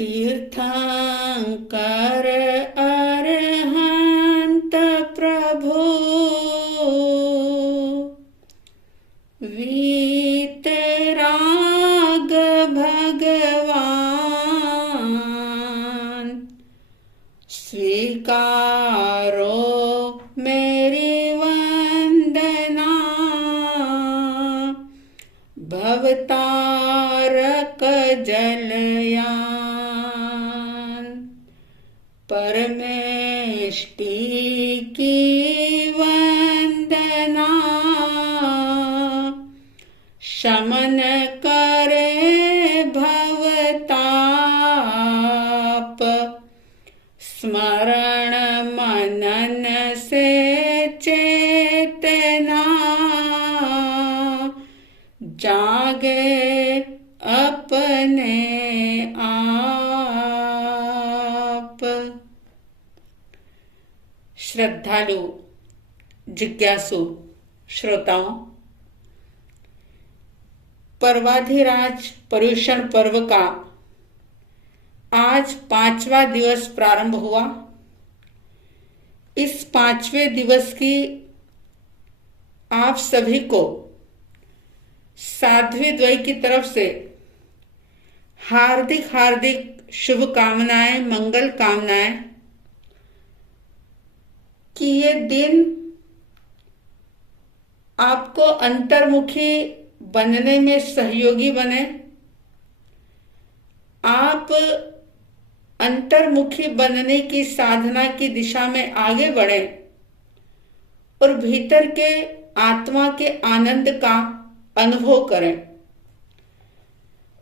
तीर्थंकर अरहंत प्रभु वीतराग भगवान स्वीकारो मेरी वंदना भवतारक जलयान परमेष्टि की वंदना शमन करे भवताप स्मरण मनन से चेतना जागे अपने आप। श्रद्धालु जिज्ञासु श्रोताओं, पर्वाधिराज पर्युषण पर्व का आज 5वां दिवस प्रारंभ हुआ। इस 5वें दिवस की आप सभी को साध्वी द्वय की तरफ से हार्दिक हार्दिक शुभकामनाएं, मंगल कामनाएं कि ये दिन आपको अंतर्मुखी बनने में सहयोगी बने। आप अंतर्मुखी बनने की साधना की दिशा में आगे बढ़े और भीतर के आत्मा के आनंद का अनुभव करें।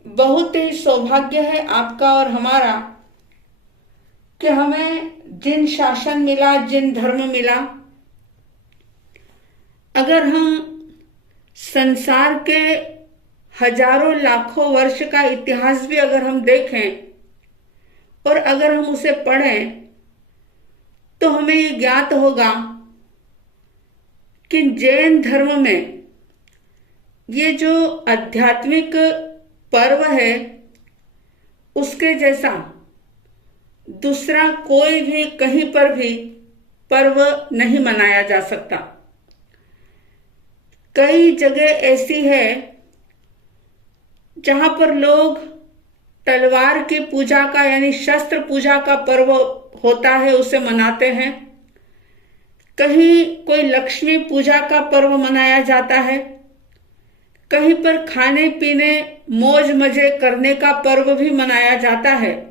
बहुत ही सौभाग्य है आपका और हमारा कि हमें जिन शासन मिला, जिन धर्म मिला, अगर हम संसार के हजारों लाखों वर्ष का इतिहास भी अगर हम देखें और अगर हम उसे पढ़ें तो हमें ये ज्ञात होगा कि जैन धर्म में ये जो आध्यात्मिक पर्व है उसके जैसा दूसरा कोई भी कहीं पर भी पर्व नहीं मनाया जा सकता। कई जगह ऐसी है जहां पर लोग तलवार की पूजा का यानी शस्त्र पूजा का पर्व होता है उसे मनाते हैं। कहीं कोई लक्ष्मी पूजा का पर्व मनाया जाता है, कहीं पर खाने पीने मौज मजे करने का पर्व भी मनाया जाता है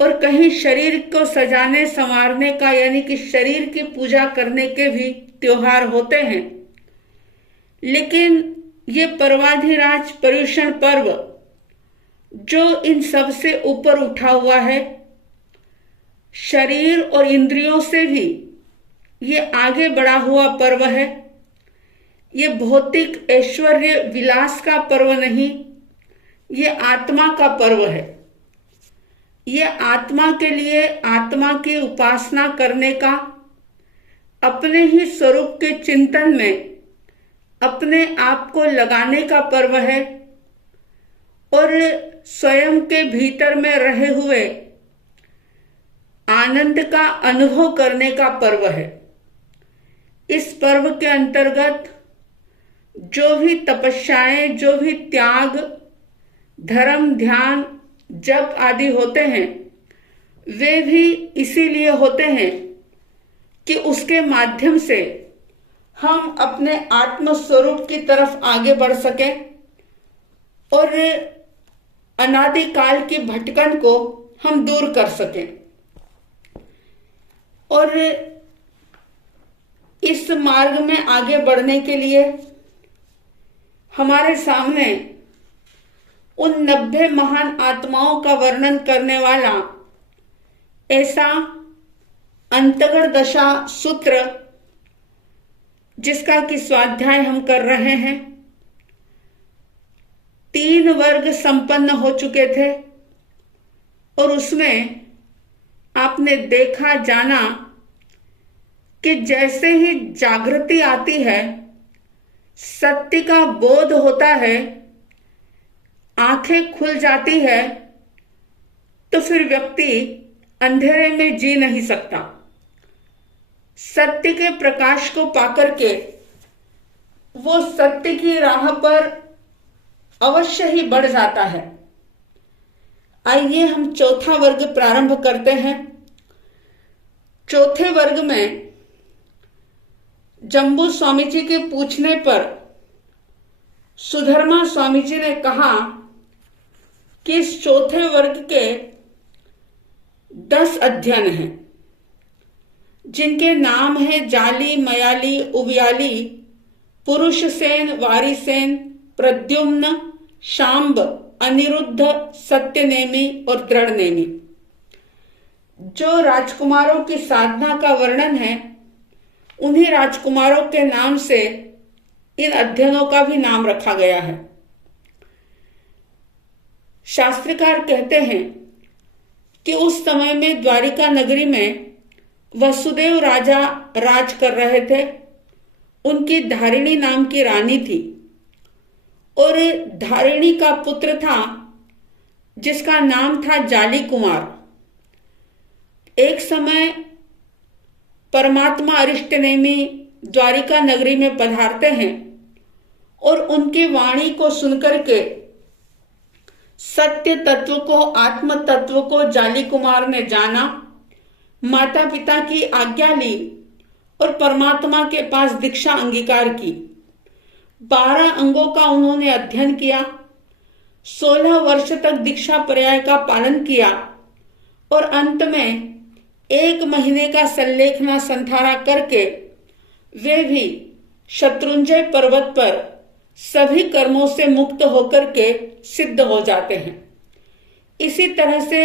और कहीं शरीर को सजाने संवारने का यानी कि शरीर की पूजा करने के भी त्योहार होते हैं। लेकिन ये पर्वाधिराज पर्युषण पर्व जो इन सब से ऊपर उठा हुआ है, शरीर और इंद्रियों से भी ये आगे बढ़ा हुआ पर्व है। ये भौतिक ऐश्वर्य विलास का पर्व नहीं, ये आत्मा का पर्व है। ये आत्मा के लिए आत्मा की उपासना करने का, अपने ही स्वरूप के चिंतन में अपने आप को लगाने का पर्व है और स्वयं के भीतर में रहे हुए आनंद का अनुभव करने का पर्व है। इस पर्व के अंतर्गत जो भी तपस्याएं, जो भी त्याग, धर्म, ध्यान, जप आदि होते हैं वे भी इसीलिए होते हैं कि उसके माध्यम से हम अपने आत्म स्वरूप की तरफ आगे बढ़ सके और अनादिकाल की भटकन को हम दूर कर सकें। और इस मार्ग में आगे बढ़ने के लिए हमारे सामने उन 90 महान आत्माओं का वर्णन करने वाला ऐसा अंतगढ़ दशा सूत्र जिसका कि स्वाध्याय हम कर रहे हैं, 3 वर्ग संपन्न हो चुके थे और उसमें आपने देखा जाना कि जैसे ही जागृति आती है, सत्य का बोध होता है, आंखें खुल जाती है, तो फिर व्यक्ति अंधेरे में जी नहीं सकता। सत्य के प्रकाश को पाकर के वो सत्य की राह पर अवश्य ही बढ़ जाता है। आइए हम चौथा वर्ग प्रारंभ करते हैं। चौथे वर्ग में जम्बू स्वामी जी के पूछने पर सुधर्मा स्वामी जी ने कहा कि इस चौथे वर्ग के 10 अध्ययन हैं, जिनके नाम है जाली, मयाली, उबियाली, पुरुष सेन, वारी सेन, प्रद्युम्न, शांब, अनिरुद्ध, सत्यनेमी और दृढ़नेमी। जो राजकुमारों की साधना का वर्णन है, उन्हीं राजकुमारों के नाम से इन अध्ययनों का भी नाम रखा गया है। शास्त्रकार कहते हैं कि उस समय में द्वारिका नगरी में वसुदेव राजा राज कर रहे थे। उनकी धारिणी नाम की रानी थी और धारिणी का पुत्र था जिसका नाम था जाली कुमार। एक समय परमात्मा अरिष्टनेमी द्वारिका नगरी में पधारते हैं और उनकी वाणी को सुनकर के सत्य तत्व को, आत्म तत्व को जाली कुमार ने जाना, माता पिता की आज्ञा ली और परमात्मा के पास दीक्षा अंगीकार की। 12 अंगों का उन्होंने अध्ययन किया, 16 वर्ष तक दीक्षा पर्याय का पालन किया और अंत में 1 महीने का संलेखना संथारा करके वे भी शत्रुंजय पर्वत पर सभी कर्मों से मुक्त होकर के सिद्ध हो जाते हैं। इसी तरह से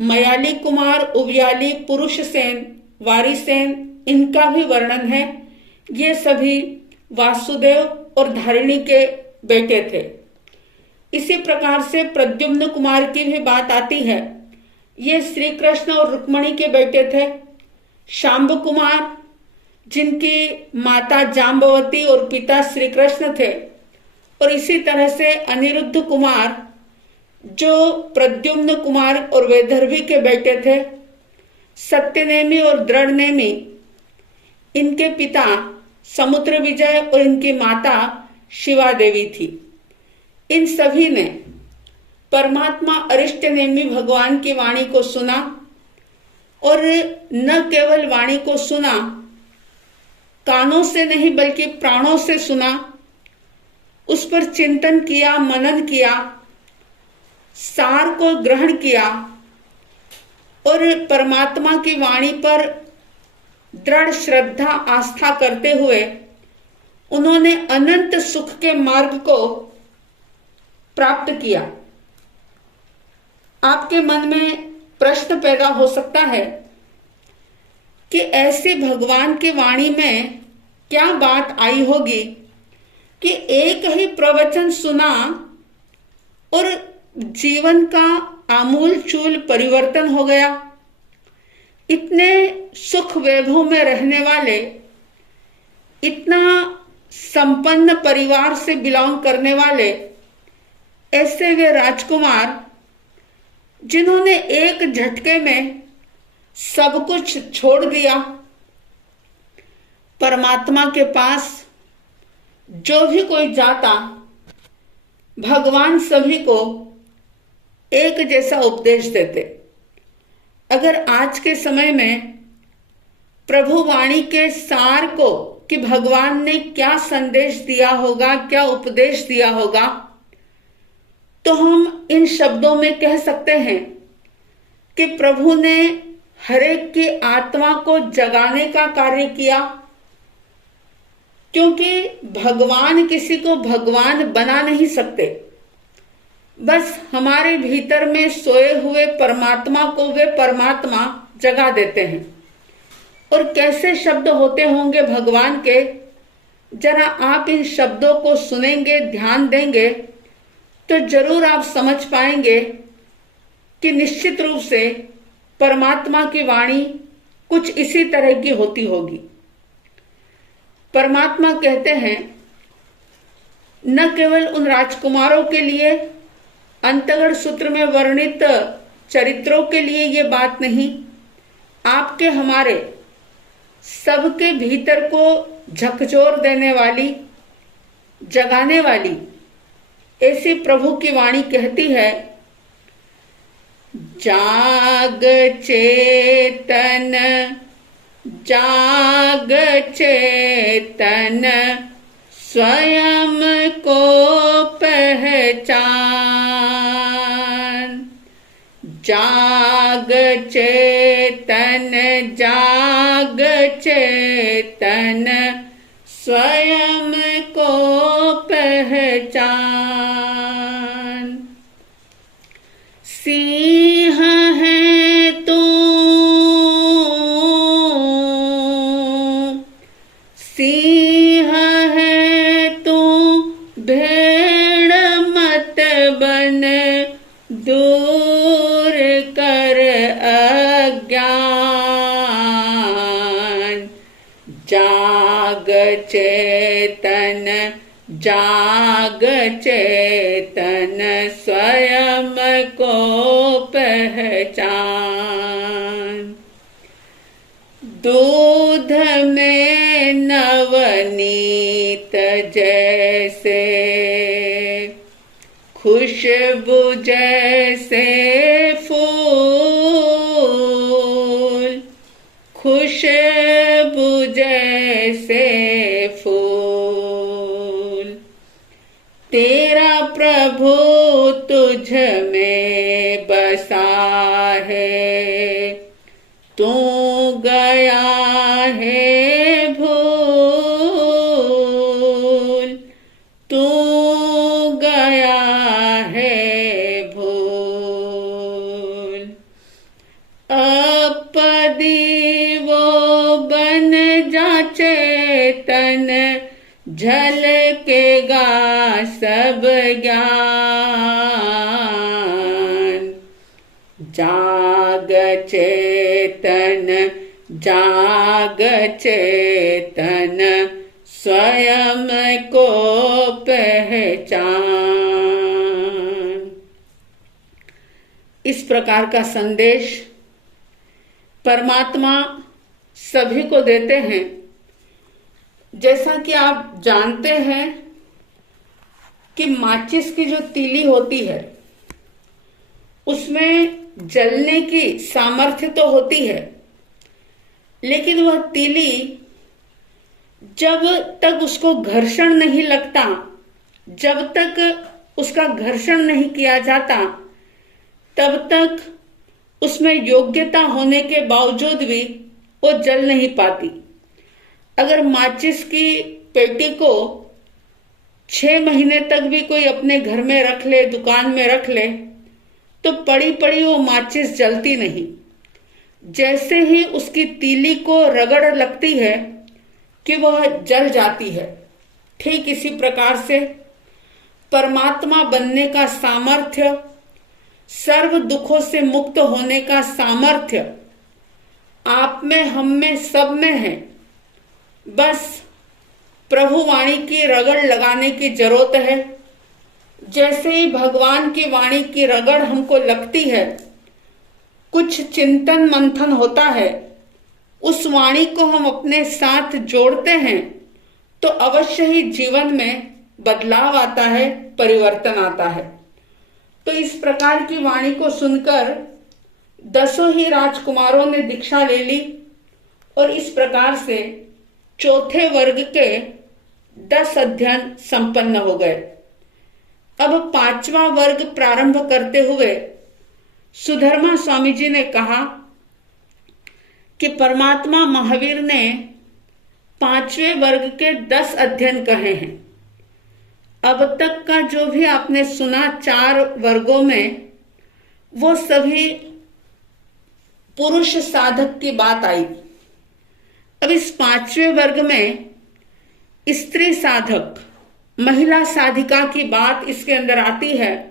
मयाली कुमार, उबियाली, पुरुष सेन, वारी सेन, इनका भी वर्णन है। ये सभी वासुदेव और धारिणी के बेटे थे। इसी प्रकार से प्रद्युम्न कुमार की भी बात आती है। ये श्री कृष्ण और रुक्मणी के बेटे थे। शांब कुमार, जिनकी माता जाम्बवती और पिता श्री कृष्ण थे, और इसी तरह से अनिरुद्ध कुमार जो प्रद्युम्न कुमार और वैदर्भी के बेटे थे। सत्यनेमी और दृढ़नेमी, इनके पिता समुद्र विजय और इनकी माता शिवा देवी थी। इन सभी ने परमात्मा अरिष्टनेमी भगवान की वाणी को सुना और न केवल वाणी को सुना, कानों से नहीं बल्कि प्राणों से सुना, उस पर चिंतन किया, मनन किया, सार को ग्रहण किया और परमात्मा की वाणी पर दृढ़ श्रद्धा आस्था करते हुए उन्होंने अनंत सुख के मार्ग को प्राप्त किया। आपके मन में प्रश्न पैदा हो सकता है कि ऐसी भगवान की वाणी में क्या बात आई होगी कि एक ही प्रवचन सुना और जीवन का आमूल चूल परिवर्तन हो गया। इतने सुख वैभव में रहने वाले, इतना संपन्न परिवार से बिलोंग करने वाले ऐसे वे राजकुमार, जिन्होंने एक झटके में सब कुछ छोड़ दिया, परमात्मा के पास जो भी कोई जाता, भगवान सभी को एक जैसा उपदेश देते। अगर आज के समय में प्रभु वाणी के सार को, कि भगवान ने क्या संदेश दिया होगा, क्या उपदेश दिया होगा, तो हम इन शब्दों में कह सकते हैं कि प्रभु ने हरेक की आत्मा को जगाने का कार्य किया, क्योंकि भगवान किसी को भगवान बना नहीं सकते। बस हमारे भीतर में सोए हुए परमात्मा को वे परमात्मा जगा देते हैं। और कैसे शब्द होते होंगे भगवान के, जरा आप इन शब्दों को सुनेंगे, ध्यान देंगे तो जरूर आप समझ पाएंगे कि निश्चित रूप से परमात्मा की वाणी कुछ इसी तरह की होती होगी। परमात्मा कहते हैं, न केवल उन राजकुमारों के लिए अंतगढ़ सूत्र में वर्णित चरित्रों के लिए ये बात नहीं, आपके हमारे सबके भीतर को झकझोर देने वाली, जगाने वाली ऐसी प्रभु की वाणी कहती है, जाग चेतन, जाग चेतन, स्वयं को पहचान। जाग चेतन, जाग चेतन, स्वयं को पहचान। सिंह है तू, सिंह है तू, भेड़ मत बन, दूर कर अज्ञान। जाग चेतन, जाग चेतन, स्वयं को पहचान। दूध में नवनीत जैसे, खुशबू जैसे फूल, खुशबू जैसे फूल, तेरा प्रभु तुझ में बसा है, तू गया है भूल, तू गया है भूल। अपदी वो बन जा चेतन, झलकेगा सब ज्ञान। जाग चेतन, जाग चेतन, स्वयं को पहचान। इस प्रकार का संदेश परमात्मा सभी को देते हैं। जैसा कि आप जानते हैं कि माचिस की जो तीली होती है उसमें जलने की सामर्थ्य तो होती है, लेकिन वह तीली जब तक उसको घर्षण नहीं लगता, जब तक उसका घर्षण नहीं किया जाता, तब तक उसमें योग्यता होने के बावजूद भी वो जल नहीं पाती। अगर माचिस की पेटी को 6 महीने तक भी कोई अपने घर में रख ले, दुकान में रख ले, तो पड़ी पड़ी वो माचिस जलती नहीं। जैसे ही उसकी तीली को रगड़ लगती है कि वह जल जाती है, ठीक इसी प्रकार से परमात्मा बनने का सामर्थ्य, सर्व दुखों से मुक्त होने का सामर्थ्य आप में, हम में, सब में है। बस प्रभु वाणी की रगड़ लगाने की जरूरत है। जैसे ही भगवान की वाणी की रगड़ हमको लगती है, कुछ चिंतन मंथन होता है, उस वाणी को हम अपने साथ जोड़ते हैं, तो अवश्य ही जीवन में बदलाव आता है, परिवर्तन आता है। तो इस प्रकार की वाणी को सुनकर 10 ही राजकुमारों ने दीक्षा ले ली और इस प्रकार से चौथे वर्ग के 10 अध्ययन संपन्न हो गए। अब 5वां वर्ग प्रारंभ करते हुए सुधर्मा स्वामी जी ने कहा कि परमात्मा महावीर ने 5वें वर्ग के 10 अध्ययन कहे हैं। अब तक का जो भी आपने सुना 4 वर्गों में, वो सभी पुरुष साधक की बात आई। अब इस 5वें वर्ग में स्त्री साधक, महिला साधिका की बात इसके अंदर आती है।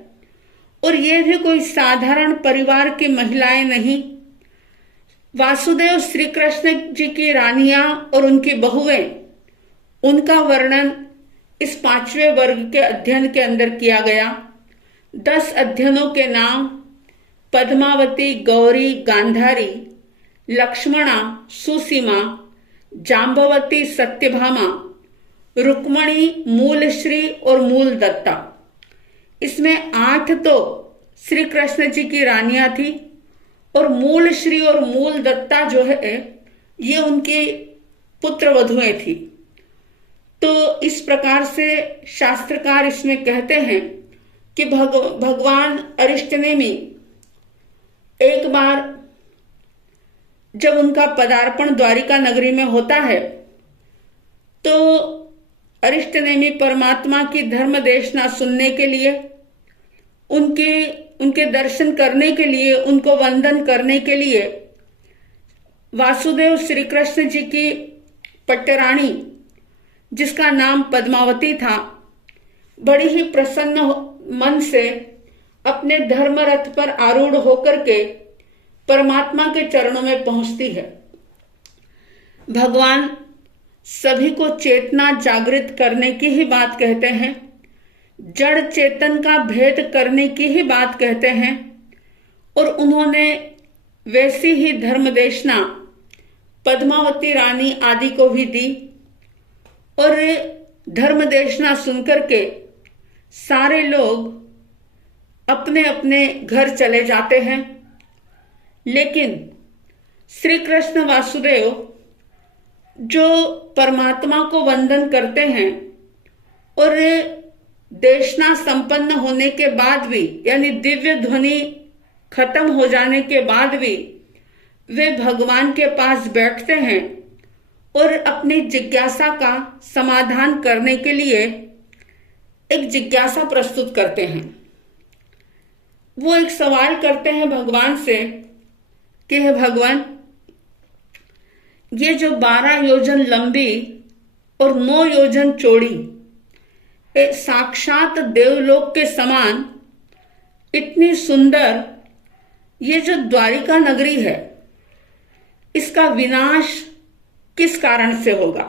और ये भी कोई साधारण परिवार की महिलाएं नहीं, वासुदेव श्री कृष्ण जी की रानियां और उनकी बहुएं, उनका वर्णन इस 5वें वर्ग के अध्ययन के अंदर किया गया। 10 अध्ययनों के नाम पद्मावती, गौरी, गांधारी, लक्ष्मणा, सुसीमा, जाम्बवती, सत्यभामा, रुक्मणी, मूलश्री और मूल दत्ता। इसमें 8 तो श्री कृष्ण जी की रानियां थी और मूलश्री और मूल दत्ता जो है ये उनकी पुत्र वधुएं थी। तो इस प्रकार से शास्त्रकार इसमें कहते हैं कि भगवान अरिष्टनेमि एक बार जब उनका पदार्पण द्वारिका नगरी में होता है तो अरिष्टनेमि परमात्मा की धर्म देशना सुनने के लिए, उनके दर्शन करने के लिए, उनको वंदन करने के लिए वासुदेव श्री कृष्ण जी की पट्टरानी जिसका नाम पद्मावती था, बड़ी ही प्रसन्न मन से अपने धर्म रथ पर आरूढ़ होकर के परमात्मा के चरणों में पहुंचती है। भगवान सभी को चेतना जागृत करने की ही बात कहते हैं, जड़ चेतन का भेद करने की ही बात कहते हैं और उन्होंने वैसी ही धर्मदेशना पद्मावती रानी आदि को भी दी और धर्मदेशना सुनकर के सारे लोग अपने अपने घर चले जाते हैं। लेकिन श्री कृष्ण वासुदेव जो परमात्मा को वंदन करते हैं और देशना संपन्न होने के बाद भी, यानी दिव्य ध्वनि खत्म हो जाने के बाद भी वे भगवान के पास बैठते हैं और अपनी जिज्ञासा का समाधान करने के लिए एक जिज्ञासा प्रस्तुत करते हैं। वो एक सवाल करते हैं भगवान से कि हे भगवान, ये जो 12 योजन लंबी और 9 योजन चौड़ी साक्षात देवलोक के समान इतनी सुंदर ये जो द्वारिका नगरी है, इसका विनाश किस कारण से होगा?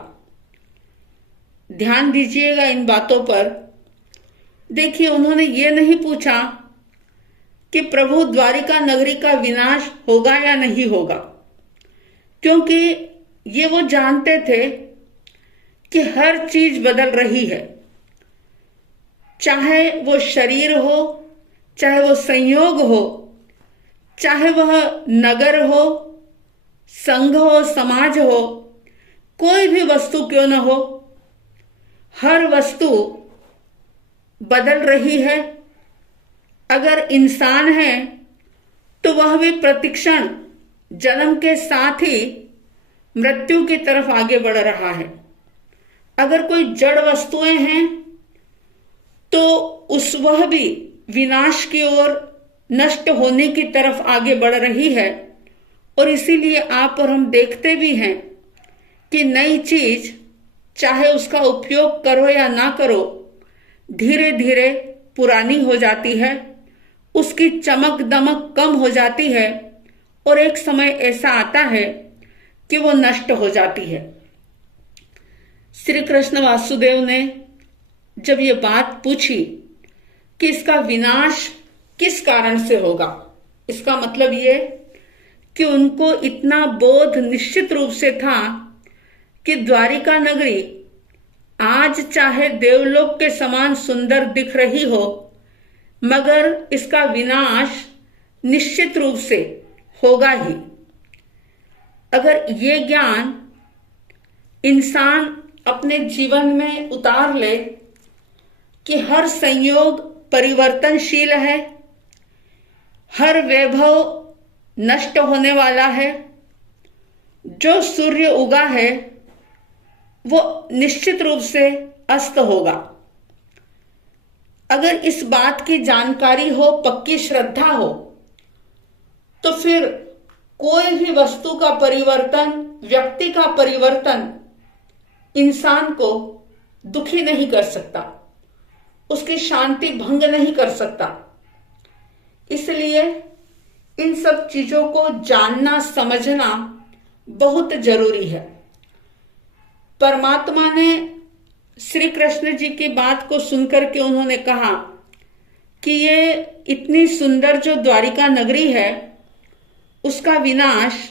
ध्यान दीजिएगा इन बातों पर। देखिए, उन्होंने ये नहीं पूछा कि प्रभु द्वारिका नगरी का विनाश होगा या नहीं होगा, क्योंकि ये वो जानते थे कि हर चीज बदल रही है, चाहे वो शरीर हो, चाहे वो संयोग हो, चाहे वह नगर हो, संघ हो, समाज हो, कोई भी वस्तु क्यों न हो, हर वस्तु बदल रही है। अगर इंसान है तो वह भी प्रतिक्षण जन्म के साथ ही मृत्यु की तरफ आगे बढ़ रहा है। अगर कोई जड़ वस्तुएं हैं तो वह भी विनाश की ओर, नष्ट होने की तरफ आगे बढ़ रही है। और इसीलिए आप और हम देखते भी हैं कि नई चीज, चाहे उसका उपयोग करो या ना करो, धीरे धीरे पुरानी हो जाती है, उसकी चमक दमक कम हो जाती है और एक समय ऐसा आता है कि वो नष्ट हो जाती है। श्री कृष्ण वासुदेव ने जब ये बात पूछी कि इसका विनाश किस कारण से होगा, इसका मतलब ये कि उनको इतना बोध निश्चित रूप से था कि द्वारिका नगरी आज चाहे देवलोक के समान सुंदर दिख रही हो, मगर इसका विनाश निश्चित रूप से होगा ही। अगर ये ज्ञान इंसान अपने जीवन में उतार ले कि हर संयोग परिवर्तनशील है, हर वैभव नष्ट होने वाला है, जो सूर्य उगा है वो निश्चित रूप से अस्त होगा। अगर इस बात की जानकारी हो, पक्की श्रद्धा हो, तो फिर कोई भी वस्तु का परिवर्तन, व्यक्ति का परिवर्तन इंसान को दुखी नहीं कर सकता, उसकी शांति भंग नहीं कर सकता। इसलिए इन सब चीजों को जानना, समझना बहुत जरूरी है। परमात्मा ने श्री कृष्ण जी की बात को सुनकर के उन्होंने कहा कि ये इतनी सुंदर जो द्वारिका नगरी है उसका विनाश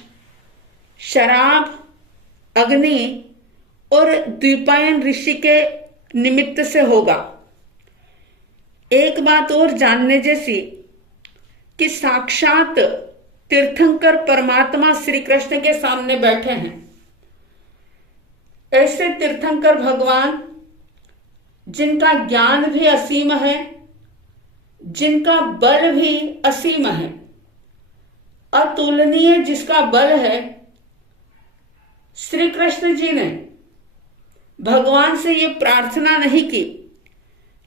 शराब, अग्नि और द्वीपायन ऋषि के निमित्त से होगा। एक बात और जानने जैसी कि साक्षात तीर्थंकर परमात्मा श्री कृष्ण के सामने बैठे हैं। ऐसे तीर्थंकर भगवान जिनका ज्ञान भी असीम है, जिनका बल भी असीम है, अतुलनीय जिसका बल है, श्री कृष्ण जी ने भगवान से ये प्रार्थना नहीं की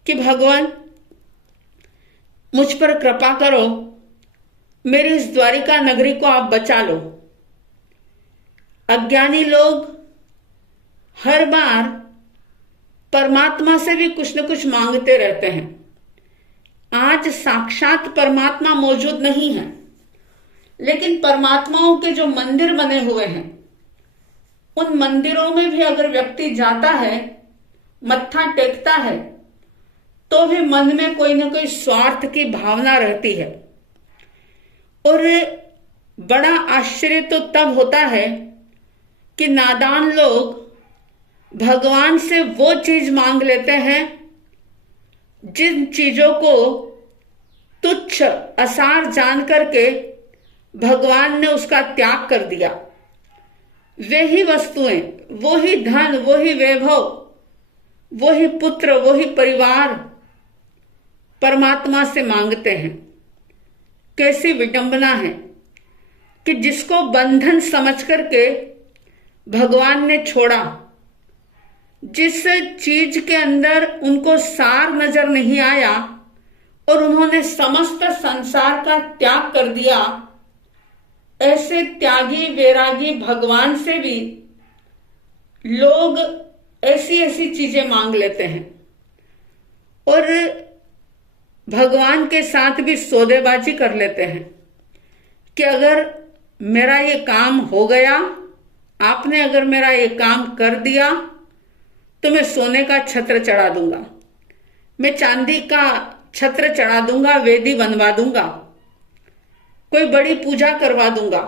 कि भगवान मुझ पर कृपा करो, मेरी इस द्वारिका नगरी को आप बचा लो। अज्ञानी लोग हर बार परमात्मा से भी कुछ न कुछ मांगते रहते हैं। आज साक्षात परमात्मा मौजूद नहीं है, लेकिन परमात्माओं के जो मंदिर बने हुए हैं उन मंदिरों में भी अगर व्यक्ति जाता है, मत्था टेकता है, तो भी मन में कोई ना कोई स्वार्थ की भावना रहती है। और बड़ा आश्चर्य तो तब होता है कि नादान लोग भगवान से वो चीज मांग लेते हैं जिन चीजों को तुच्छ असार जान करके भगवान ने उसका त्याग कर दिया। वही वस्तुएं, वही धन, वही वैभव, वही पुत्र, वही परिवार परमात्मा से मांगते हैं। कैसी विडंबना है कि जिसको बंधन समझ करके भगवान ने छोड़ा, जिस चीज के अंदर उनको सार नजर नहीं आया और उन्होंने समस्त संसार का त्याग कर दिया, ऐसे त्यागी वैरागी भगवान से भी लोग ऐसी ऐसी चीजें मांग लेते हैं और भगवान के साथ भी सौदेबाजी कर लेते हैं कि अगर मेरा ये काम हो गया, आपने अगर मेरा ये काम कर दिया तो मैं सोने का छत्र चढ़ा दूंगा, मैं चांदी का छत्र चढ़ा दूंगा, वेदी बनवा दूंगा, कोई बड़ी पूजा करवा दूंगा।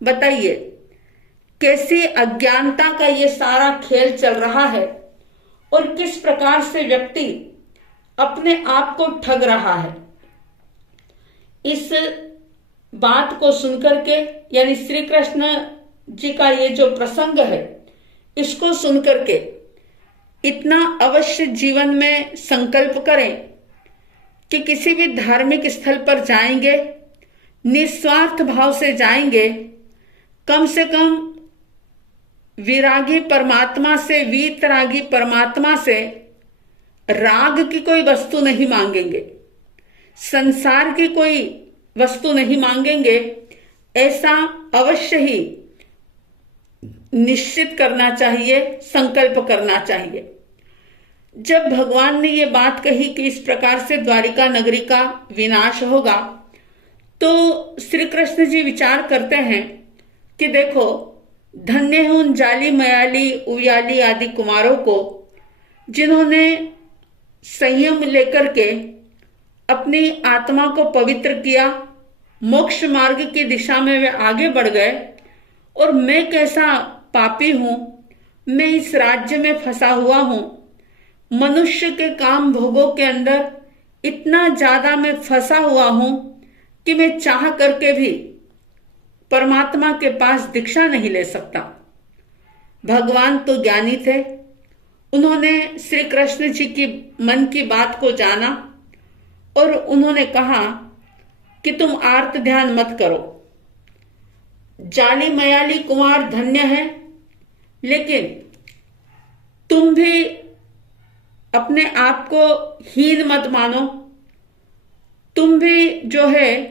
बताइए कैसी अज्ञानता का ये सारा खेल चल रहा है और किस प्रकार से व्यक्ति अपने आप को ठग रहा है। इस बात को सुनकर के, यानी श्री कृष्ण जी का ये जो प्रसंग है, इसको सुनकर के इतना अवश्य जीवन में संकल्प करें कि किसी भी धार्मिक स्थल पर जाएंगे, निस्वार्थ भाव से जाएंगे, कम से कम विरागी परमात्मा से, वीतरागी परमात्मा से राग की कोई वस्तु नहीं मांगेंगे, संसार की कोई वस्तु नहीं मांगेंगे। ऐसा अवश्य ही निश्चित करना चाहिए, संकल्प करना चाहिए। जब भगवान ने ये बात कही कि इस प्रकार से द्वारिका नगरी का विनाश होगा, तो श्री कृष्ण जी विचार करते हैं कि देखो, धन्य है उन जाली, मयाली, उयाली आदि कुमारों को जिन्होंने संयम लेकर के अपनी आत्मा को पवित्र किया, मोक्ष मार्ग की दिशा में वे आगे बढ़ गए। और मैं कैसा पापी हूं, मैं इस राज्य में फंसा हुआ हूं, मनुष्य के काम भोगों के अंदर इतना ज्यादा मैं फंसा हुआ हूं कि मैं चाह करके भी परमात्मा के पास दीक्षा नहीं ले सकता। भगवान तो ज्ञानी थे, उन्होंने श्री कृष्ण जी की मन की बात को जाना और उन्होंने कहा कि तुम आर्त ध्यान मत करो, जाली मयाली कुमार धन्य है, लेकिन तुम भी अपने आप को हीन मत मानो। तुम भी जो है,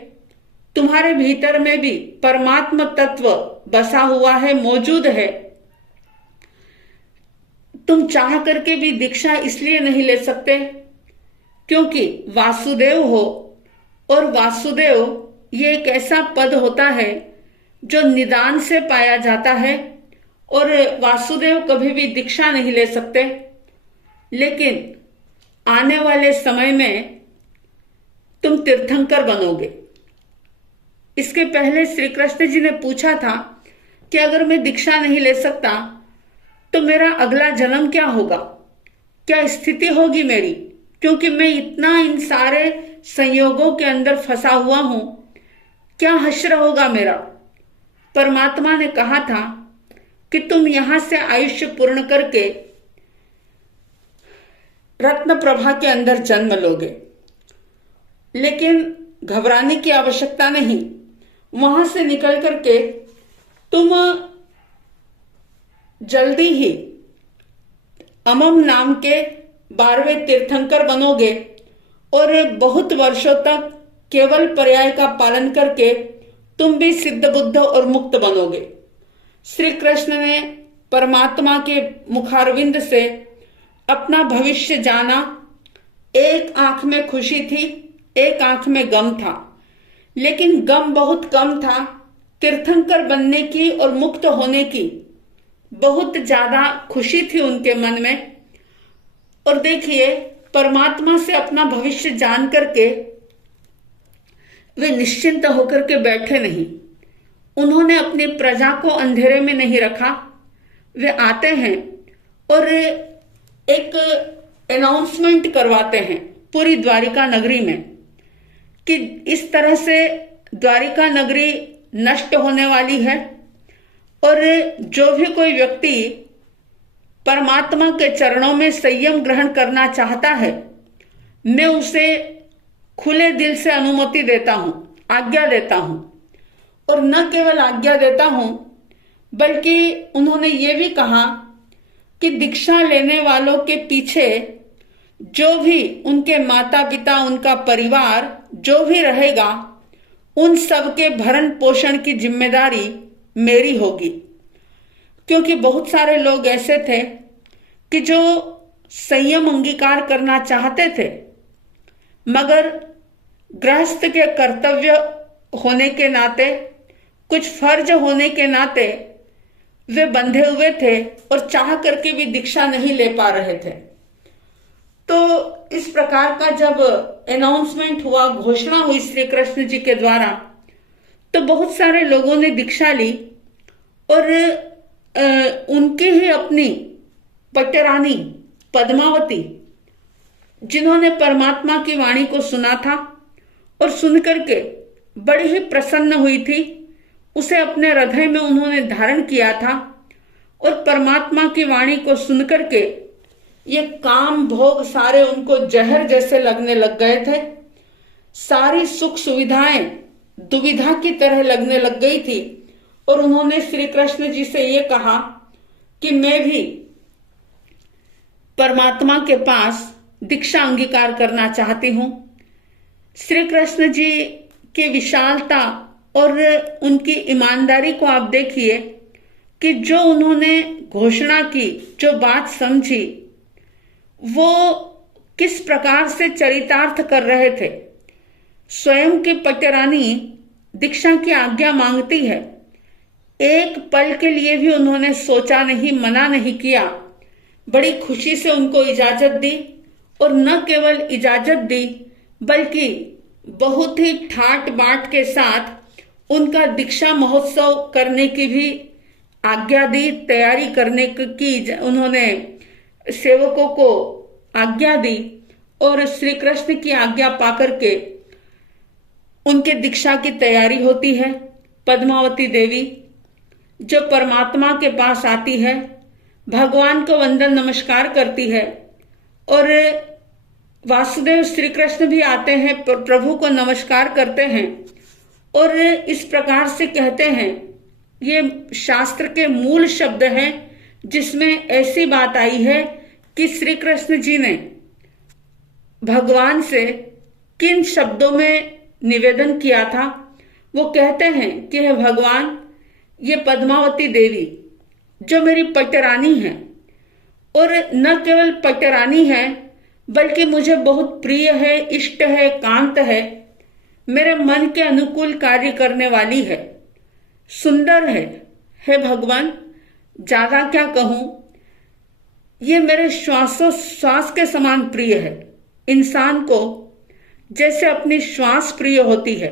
तुम्हारे भीतर में भी परमात्म तत्व बसा हुआ है, मौजूद है। तुम चाह करके भी दीक्षा इसलिए नहीं ले सकते क्योंकि वासुदेव हो, और वासुदेव ये एक ऐसा पद होता है जो निदान से पाया जाता है, और वासुदेव कभी भी दीक्षा नहीं ले सकते। लेकिन आने वाले समय में तुम तीर्थंकर बनोगे। इसके पहले श्री कृष्ण जी ने पूछा था कि अगर मैं दीक्षा नहीं ले सकता तो मेरा अगला जन्म क्या होगा, क्या स्थिति होगी मेरी, क्योंकि मैं इतना इन सारे संयोगों के अंदर फंसा हुआ हूं, क्या हश्र होगा मेरा। परमात्मा ने कहा था कि तुम यहां से आयुष्य पूर्ण करके रत्न प्रभा के अंदर जन्म लोगे, लेकिन घबराने की आवश्यकता नहीं। वहां से निकल करके तुम जल्दी ही अमम नाम के 12वें तीर्थंकर बनोगे और बहुत वर्षों तक केवल पर्याय का पालन करके तुम भी सिद्ध बुद्ध और मुक्त बनोगे। श्री कृष्ण ने परमात्मा के मुखारविंद से अपना भविष्य जाना। एक आंख में खुशी थी, एक आंख में गम था, लेकिन गम बहुत कम था। तीर्थंकर बनने की और मुक्त होने की बहुत ज्यादा खुशी थी उनके मन में। और देखिए, परमात्मा से अपना भविष्य जान करके वे निश्चिंत होकर के बैठे नहीं। उन्होंने अपनी प्रजा को अंधेरे में नहीं रखा। वे आते हैं और एक अनाउंसमेंट करवाते हैं पूरी द्वारिका नगरी में कि इस तरह से द्वारिका नगरी नष्ट होने वाली है और जो भी कोई व्यक्ति परमात्मा के चरणों में संयम ग्रहण करना चाहता है, मैं उसे खुले दिल से अनुमति देता हूं, आज्ञा देता हूं। और न केवल आज्ञा देता हूं, बल्कि उन्होंने ये भी कहा कि दीक्षा लेने वालों के पीछे जो भी उनके माता पिता, उनका परिवार जो भी रहेगा, उन सबके भरण पोषण की जिम्मेदारी मेरी होगी। क्योंकि बहुत सारे लोग ऐसे थे कि जो संयम अंगीकार करना चाहते थे, मगर गृहस्थ के कर्तव्य होने के नाते, कुछ फर्ज होने के नाते वे बंधे हुए थे और चाह करके भी दीक्षा नहीं ले पा रहे थे। तो इस प्रकार का जब अनाउंसमेंट हुआ, घोषणा हुई श्री कृष्ण जी के द्वारा, तो बहुत सारे लोगों ने दीक्षा ली और उनकी ही अपनी पट्टरानी पद्मावती, जिन्होंने परमात्मा की वाणी को सुना था और सुनकर के बड़ी ही प्रसन्न हुई थी, उसे अपने हृदय में उन्होंने धारण किया था और परमात्मा की वाणी को सुनकर के ये काम भोग सारे उनको जहर जैसे लगने लग गए थे। सारी सुख सुविधाएं दुविधा की तरह लगने लग गई थी और उन्होंने श्री कृष्ण जी से ये कहा कि मैं भी परमात्मा के पास दीक्षा अंगीकार करना चाहती हूं। श्री कृष्ण जी की विशालता और उनकी ईमानदारी को आप देखिए कि जो उन्होंने घोषणा की, जो बात समझी, वो किस प्रकार से चरितार्थ कर रहे थे। स्वयं की पट्टरानी दीक्षा की आज्ञा मांगती है, एक पल के लिए भी उन्होंने सोचा नहीं, मना नहीं किया, बड़ी खुशी से उनको इजाजत दी। और न केवल इजाजत दी, बल्कि बहुत ही ठाट बाट के साथ उनका दीक्षा महोत्सव करने की भी आज्ञा दी, तैयारी करने की उन्होंने सेवकों को आज्ञा दी। और श्री कृष्ण की आज्ञा पाकर के उनके दीक्षा की तैयारी होती है। पद्मावती देवी जो परमात्मा के पास आती है, भगवान को वंदन नमस्कार करती है और वासुदेव श्री कृष्ण भी आते हैं, प्रभु को नमस्कार करते हैं और इस प्रकार से कहते हैं, ये शास्त्र के मूल शब्द हैं जिसमें ऐसी बात आई है कि श्री कृष्ण जी ने भगवान से किन शब्दों में निवेदन किया था। वो कहते हैं कि हे भगवान, ये पद्मावती देवी जो मेरी पट्टरानी है, और न केवल पट्टरानी है बल्कि मुझे बहुत प्रिय है, इष्ट है, कांत है, मेरे मन के अनुकूल कार्य करने वाली है, सुंदर है। हे भगवान, ज्यादा क्या कहूं, ये मेरे श्वास के समान प्रिय है। इंसान को जैसे अपनी श्वास प्रिय होती है,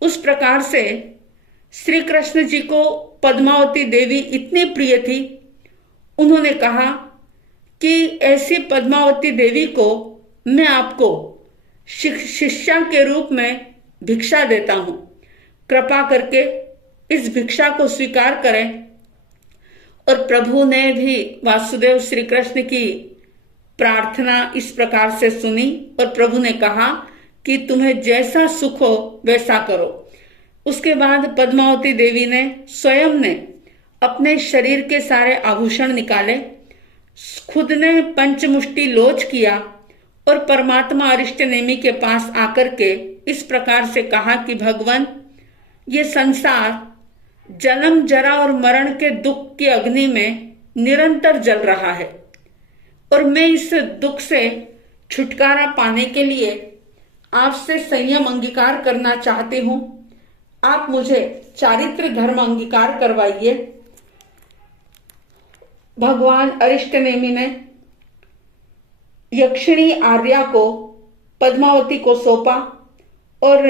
उस प्रकार से श्री कृष्ण जी को पद्मावती देवी इतनी प्रिय थी। उन्होंने कहा कि ऐसी पद्मावती देवी को मैं आपको शिष्या के रूप में भिक्षा देता हूं, कृपा करके इस भिक्षा को स्वीकार करें। और प्रभु ने भी वासुदेव श्री कृष्ण की प्रार्थना इस प्रकार से सुनी और प्रभु ने कहा कि तुम्हें जैसा सुख हो वैसा करो। उसके बाद पद्मावती देवी ने स्वयं ने अपने शरीर के सारे आभूषण निकाले, खुद ने पंचमुष्टि लोच किया और परमात्मा अरिष्ट नेमि के पास आकर के इस प्रकार से कहा कि भगवान, ये संसार जन्म जरा और मरण के दुख की अग्नि में निरंतर जल रहा है और मैं इस दुख से छुटकारा पाने के लिए आपसे संयम अंगीकार करना चाहती हूं। आप मुझे चारित्र धर्म अंगीकार करवाइए। भगवान अरिष्ट नेमि ने यक्षिणी आर्या को पद्मावती को सौंपा और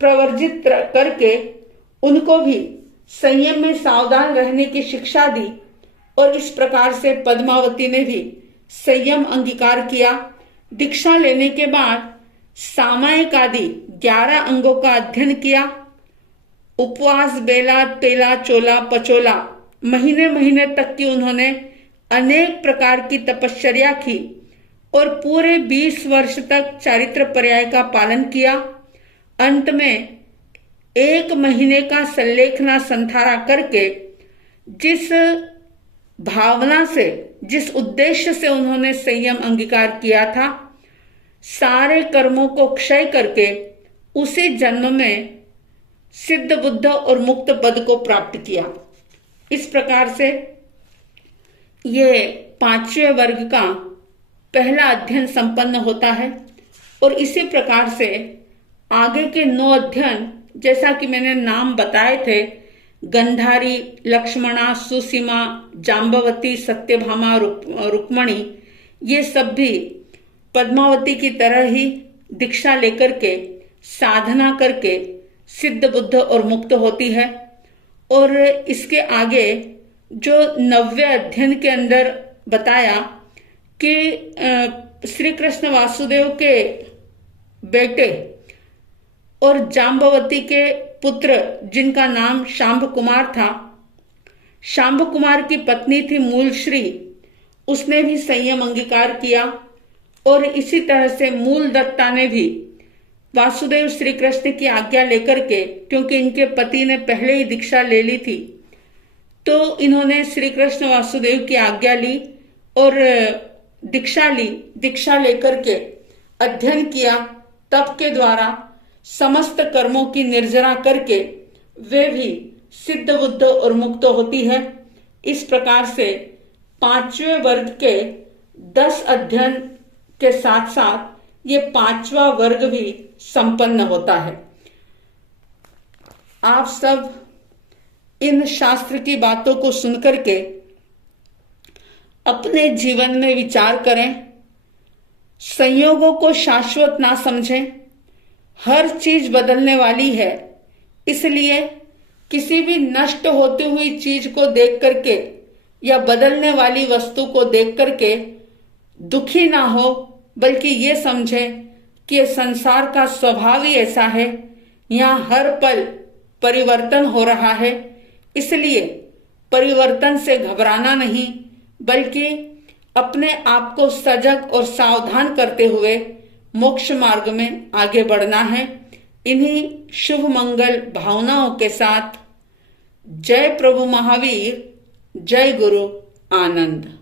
प्रवर्जित करके उनको भी संयम में सावधान रहने की शिक्षा दी और इस प्रकार से पद्मावती ने भी संयम अंगीकार किया। दीक्षा लेने के बाद सामायिक आदि 11 अंगों का अध्ययन किया। उपवास, बेला, तेला, चोला, पचोला महीने महीने तक की उन्होंने अनेक प्रकार की तपश्चर्या की और पूरे 20 वर्ष तक चारित्र पर्याय का पालन किया। अंत में 1 महीने का संलेखना संथारा करके जिस भावना से, जिस उद्देश्य से उन्होंने संयम अंगीकार किया था, सारे कर्मों को क्षय करके उसी जन्म में सिद्ध बुद्ध और मुक्त पद को प्राप्त किया। इस प्रकार से ये 5वें वर्ग का पहला अध्ययन संपन्न होता है और इसी प्रकार से आगे के 9 अध्ययन, जैसा कि मैंने नाम बताए थे, गंधारी, लक्ष्मणा, सुसीमा, जाम्बवती, सत्यभामा, रुक्मणी, ये सब भी पद्मावती की तरह ही दीक्षा लेकर के साधना करके सिद्ध बुद्ध और मुक्त होती है। और इसके आगे जो 9वें अध्ययन के अंदर बताया कि श्री कृष्ण वासुदेव के बेटे और जाम्बवती के पुत्र जिनका नाम शांभ कुमार था, शांभ कुमार की पत्नी थी मूलश्री, उसने भी संयम अंगीकार किया और इसी तरह से मूल दत्ता ने भी वासुदेव श्री कृष्ण की आज्ञा लेकर के, क्योंकि इनके पति ने पहले ही दीक्षा ले ली थी, तो इन्होंने श्री कृष्ण वासुदेव की आज्ञा ली और दीक्षा ली। दीक्षा लेकर के अध्ययन किया, तप के द्वारा समस्त कर्मों की निर्जरा करके वे भी सिद्ध बुद्ध और मुक्त होती है। इस प्रकार से 5वें वर्ग के 10 अध्ययन के साथ साथ ये 5वां वर्ग भी संपन्न होता है। आप सब इन शास्त्र की बातों को सुनकर के अपने जीवन में विचार करें, संयोगों को शाश्वत ना समझें। हर चीज बदलने वाली है, इसलिए किसी भी नष्ट होती हुई चीज को देख करके या बदलने वाली वस्तु को देख करके दुखी ना हो, बल्कि ये समझें कि ये संसार का स्वभाव ही ऐसा है, यहाँ हर पल परिवर्तन हो रहा है। इसलिए परिवर्तन से घबराना नहीं, बल्कि अपने आप को सजग और सावधान करते हुए मोक्ष मार्ग में आगे बढ़ना है। इन्हीं शुभ मंगल भावनाओं के साथ जय प्रभु महावीर, जय गुरु आनंद।